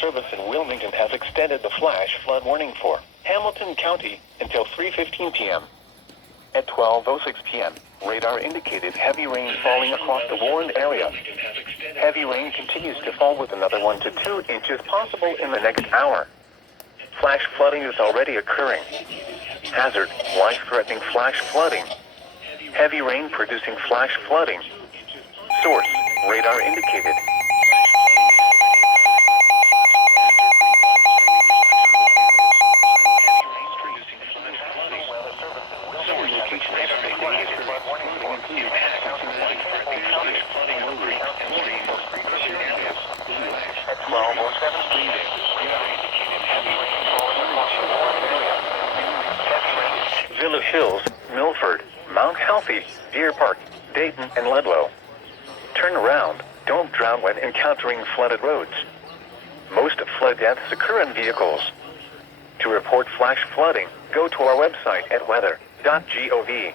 Service in Wilmington has extended the flash flood warning for Hamilton County until 3:15 p.m. At 12:06 p.m., radar indicated heavy rain falling across the warned area. Heavy rain continues to fall with another 1 to 2 inches possible in the next hour. Flash flooding is already occurring. Hazard, life-threatening flash flooding. Heavy rain producing flash flooding. Source, radar indicated. Village Hills, Milford, Mount Healthy, Deer Park, Dayton, and Ludlow. Turn around. Don't drown when encountering flooded roads. Most flood deaths occur in vehicles. To report flash flooding, go to our website at weather.gov/.